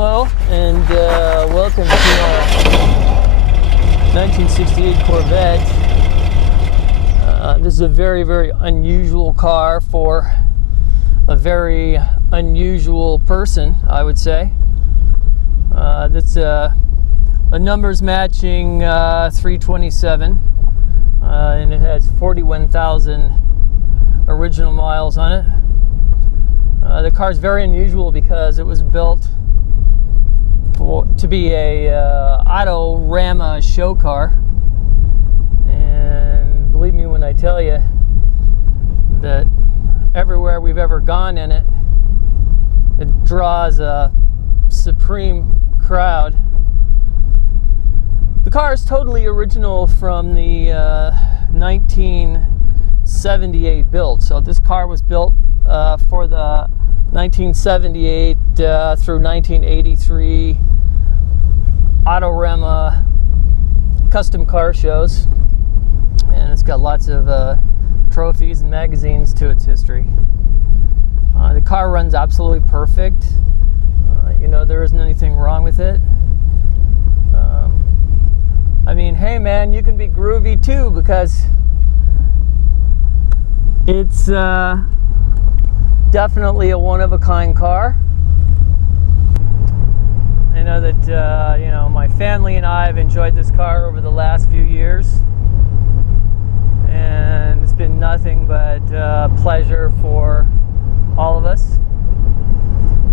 Hello, and welcome to our 1968 Corvette. This is a very, very unusual car for a very unusual person, I would say. That's a numbers matching 327, and it has 41,000 original miles on it. The car is very unusual because it was built to be a Autorama show car, and believe me when I tell you that everywhere we've ever gone in it, it draws a supreme crowd. The car is totally original from the 1978 build. So this car was built for the 1978 through 1983 Autorama custom car shows, and it's got lots of trophies and magazines to its history. The car runs absolutely perfect. There isn't anything wrong with it. I mean, hey man, you can be groovy too, because it's definitely a one-of-a-kind car. I know that my family and I have enjoyed this car over the last few years, and it's been nothing but pleasure for all of us.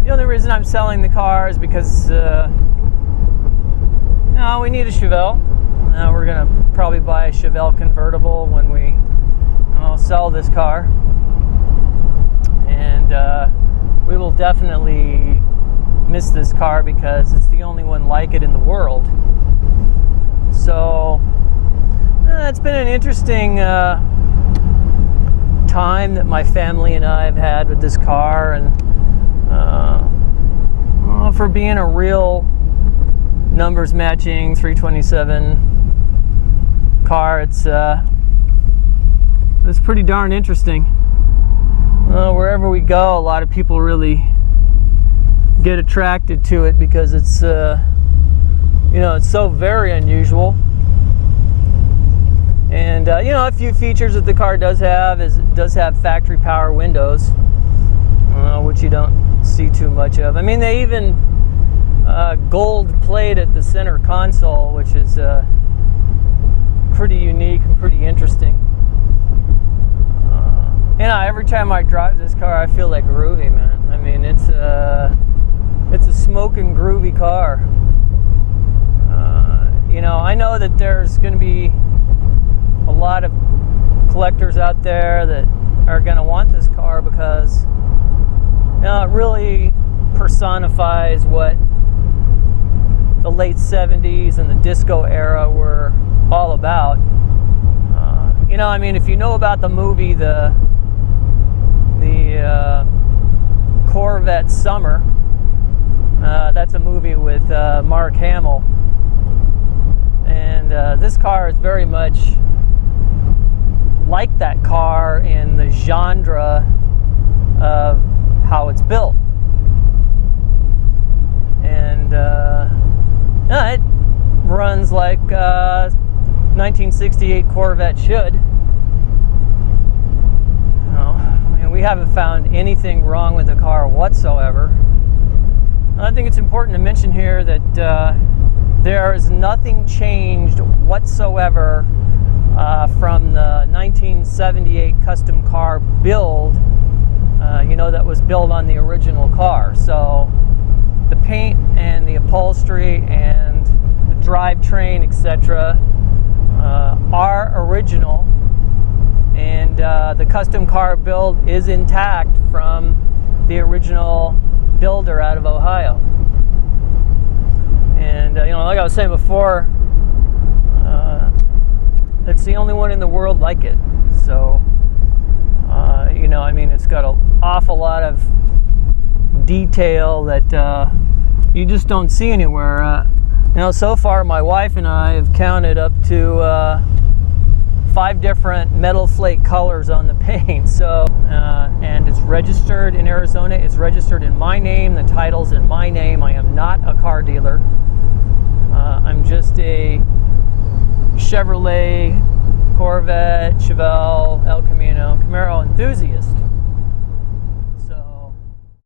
The only reason I'm selling the car is because we need a Chevelle. We're gonna probably buy a Chevelle convertible when we sell this car, and we will definitely miss this car because it's the only one like it in the world. So it's been an interesting time that my family and I have had with this car, and for being a real numbers matching 327 car, it's pretty darn interesting. Wherever we go, a lot of people really get attracted to it because it's it's so very unusual. And a few features that the car does have is it does have factory power windows, which you don't see too much of. I mean, they even gold plated the center console, which is pretty unique and pretty interesting. Every time I drive this car, I feel like groovy, man. I mean, it's a smoking groovy car. I know that there's going to be a lot of collectors out there that are going to want this car because it really personifies what the late 70s and the disco era were all about. If you know about the movie, the Corvette Summer, that's a movie with Mark Hamill, and this car is very much like that car in the genre of how it's built. And it runs like 1968 Corvette should. We haven't found anything wrong with the car whatsoever. I think it's important to mention here that there is nothing changed whatsoever from the 1978 custom car build, that was built on the original car. So the paint and the upholstery and the drivetrain, etc., are original, and the custom car build is intact from the original builder out of Ohio. And like I was saying before, it's the only one in the world like it. So it's got an awful lot of detail that you just don't see anywhere. So far my wife and I have counted up to 5 different metal flake colors on the paint. So and it's registered in Arizona. It's registered in my name. The title's in my name. I am not a car dealer. I'm just a Chevrolet, Corvette, Chevelle, El Camino, Camaro enthusiast.